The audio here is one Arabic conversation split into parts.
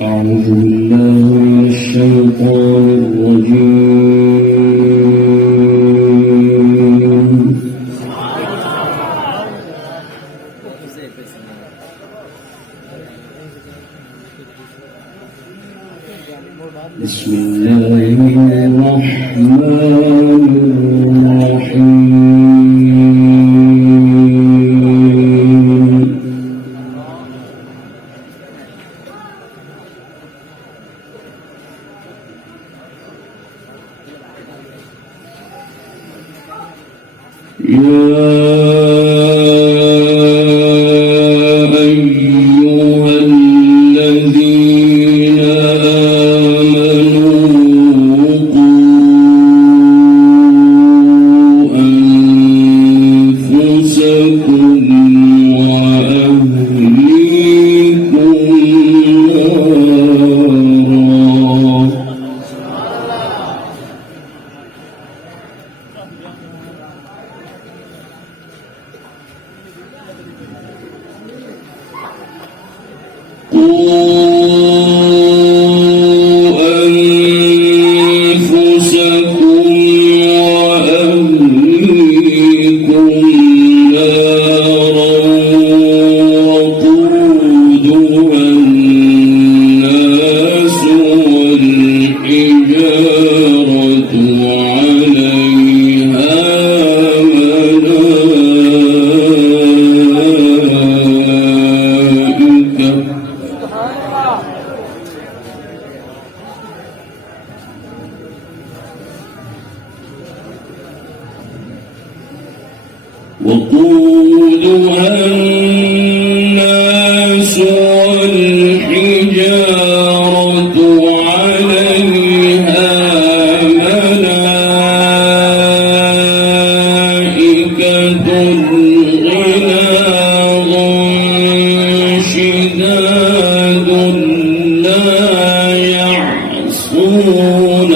أعوذ بالله من الشيطان الرجيم. بسم الله الرحمن الرحيم. وقودها الناس والحجارة عليها ملائكة غلاظ شداد لا يعصون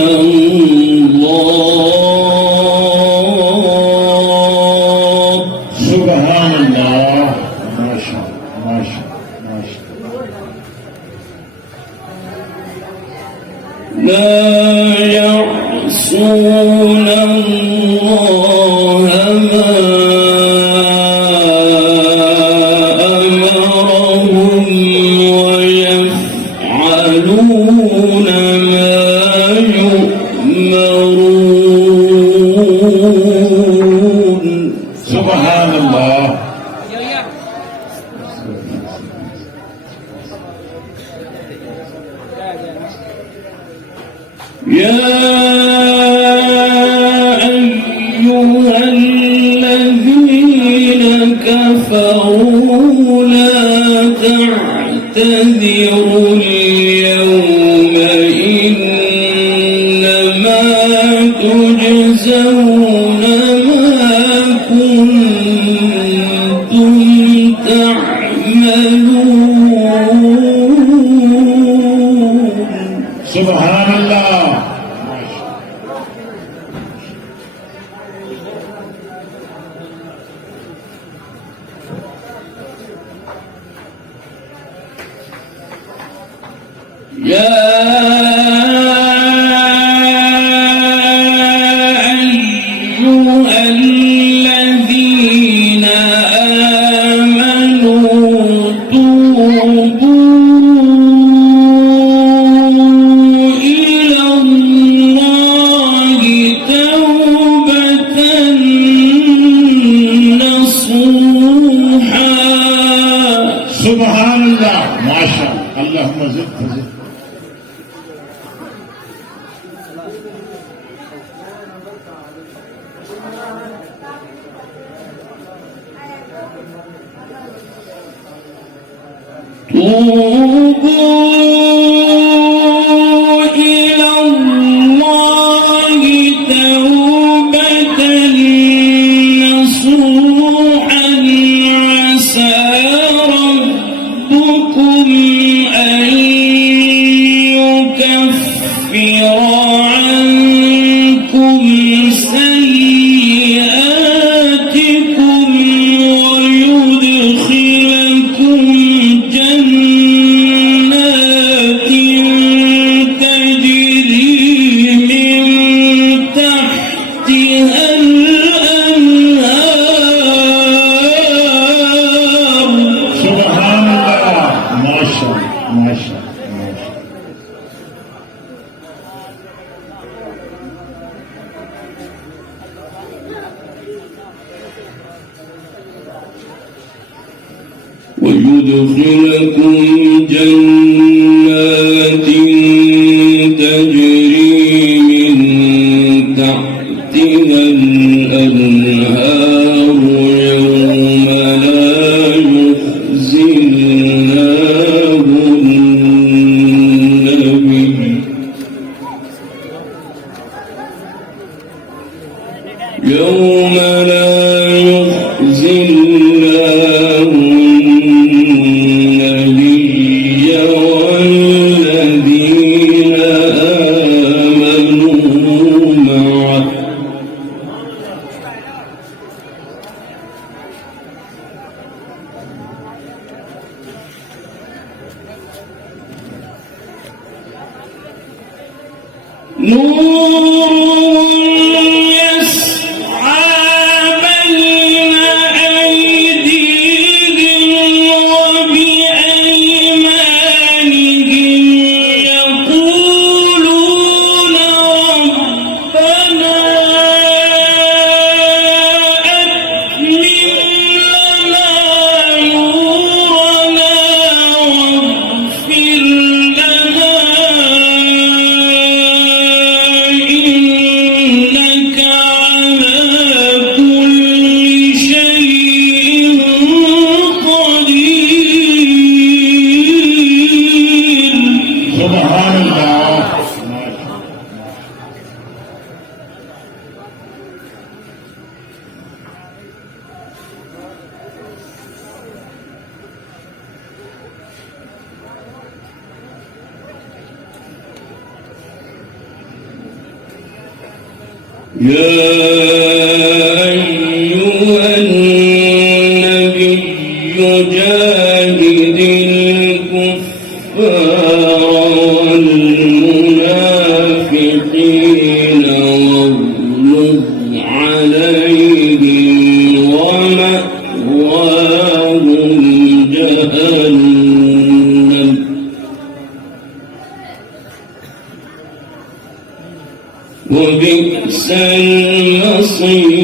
سبحان الله. ما شاء الله ما شاء الله ما شاء الله. لا يعصون الله ما أمرهم ويفعلون ما يؤمرون. سبحان الله. يا أيها الذين كفروا لا تعتذروا اليوم إنما تجزون ما كنتم تعملون. سبحان الله. يا أيها الذين آمنوا توبوا إلى الله توبة نصوحا. سبحان الله. ما شاء الله. اللهم زد زد. توبوا إلى الله توبة نصوحا عسى ربكم أن يكفر عنكم سيئاتكم ويدخلكم ويدخلكم جنات تجري من تحتها الأنهار يوم لا يخزي الله النبي يوم لا يخزي الله النبي والذين آمنوا معه نور يا أيها النبي جاهد الكفار والمنافقين واغلظ عليهم ومأواهم جهنم وبئس المصير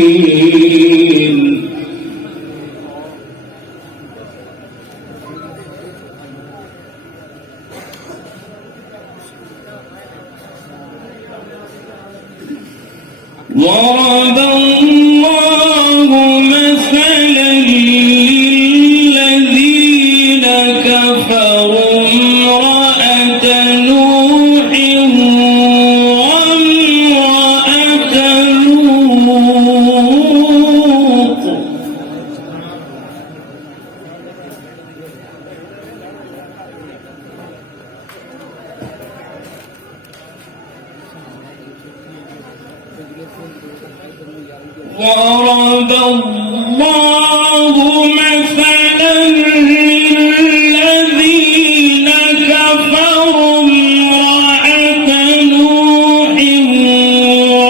ضرب الله مثلا للذين كفروا امرأة نوح وامرأة لوط ضرب الله مثلا للذين كفروا امرأة نوح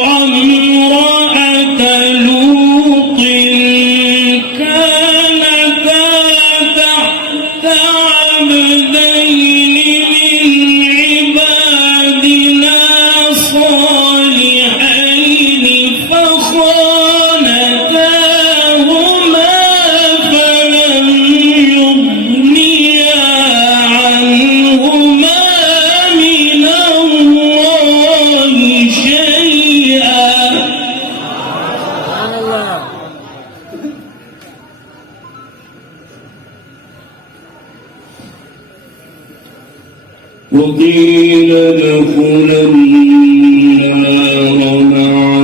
وامرأة لوط كانتا تحت عبدين من عبادنا صالحين فخانتاهما فلم يغنيا عنهما من الله شيئا وقيل ادخلا النار مع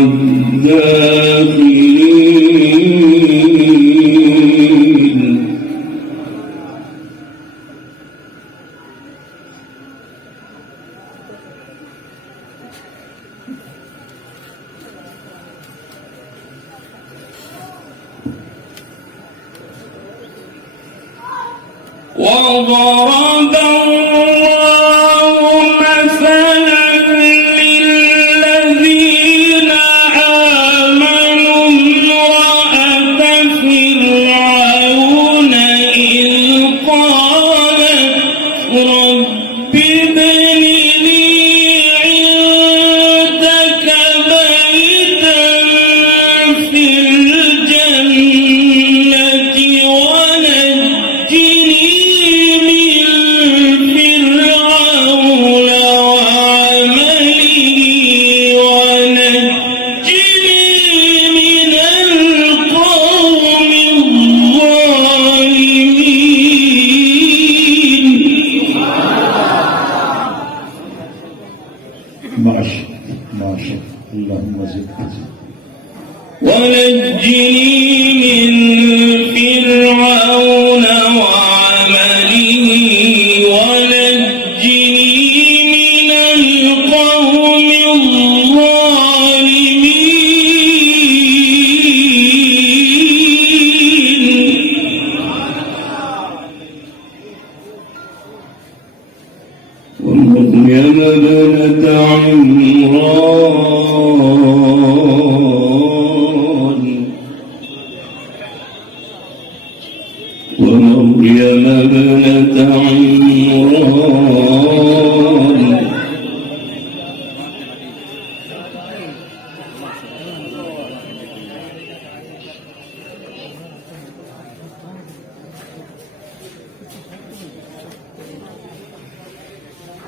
الداخلين وضرب الله مثلا للذين آمنوا امرأة فرعون إذ قالت رب ابن لي عندك بيتا في الجنة ونجني مريم ابنة عمران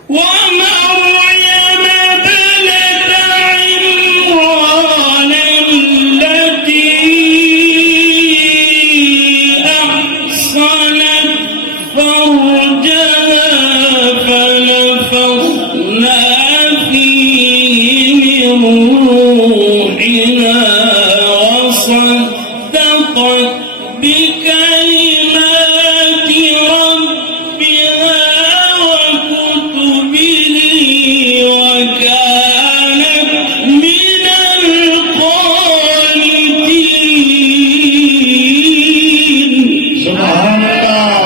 ومريم ابنة عمران التي أحصنت فرجها فنفخنا فيه من روحنا وصدقت بكلمات ربها وكتبه وكانت من القانتين. سبحان الله.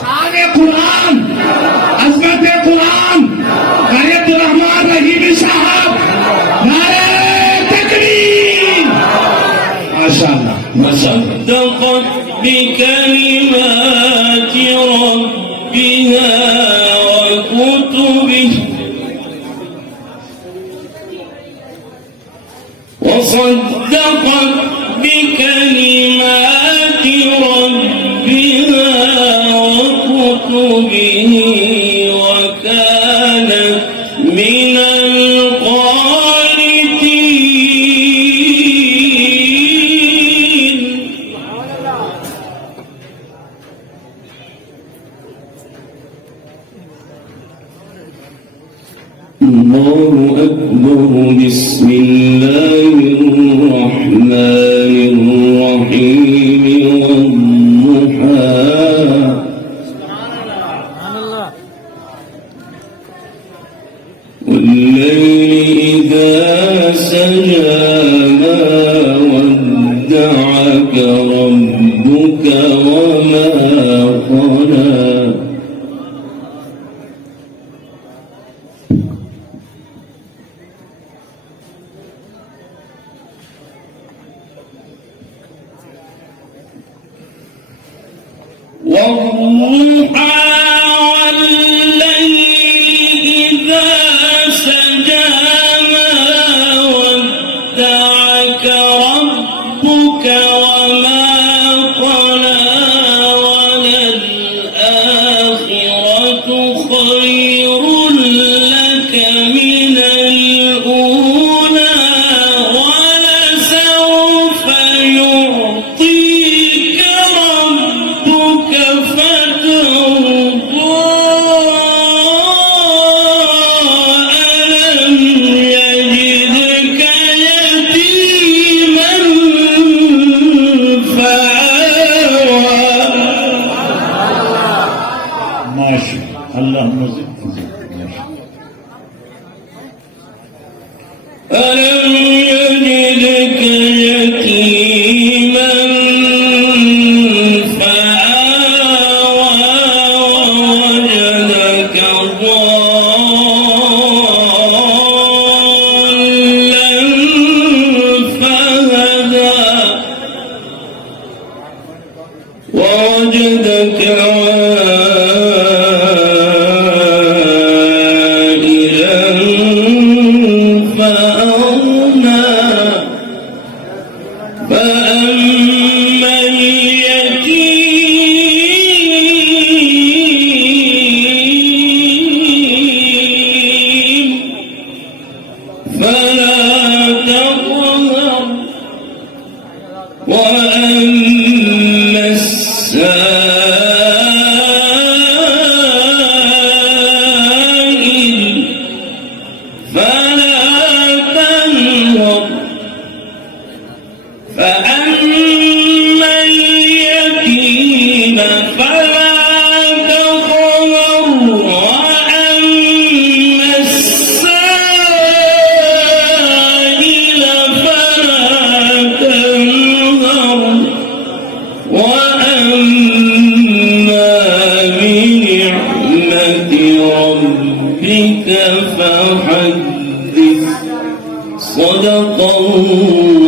شان قرآن، عظمت قرآن، آیت الرحمن رحیم صاحب، نعرہ تکبیر. ماشاءاللہ وصدقت بكلمات ربها وكتبه وصدقت بكلمات ربها وكتبه وكانت من القانتين. الله أكبر. بسم الله الرحمن الرحيم والضحى والليل إذا سجى ما ودعك ربك وما قلى والضحى والليل إذا سجى ما ودعك ربك وما قلى وللآخرة خير لك من الأولى ولسوف يعطيك ربك فترضى. ألم يجدك يتيما فآوى. ماشاء اللهم زد. ألم يجدك يتيما فآوى ووجدك ضالا فهدى ووجدك عائلا فأغنى. فأما اليتيم فلا تقهر وأما السائل فلا تنهر. فأما اليتيم فلا تقهر وأما السائل فلا تنهر وأما بنعمة ربك فحدث. صدق الله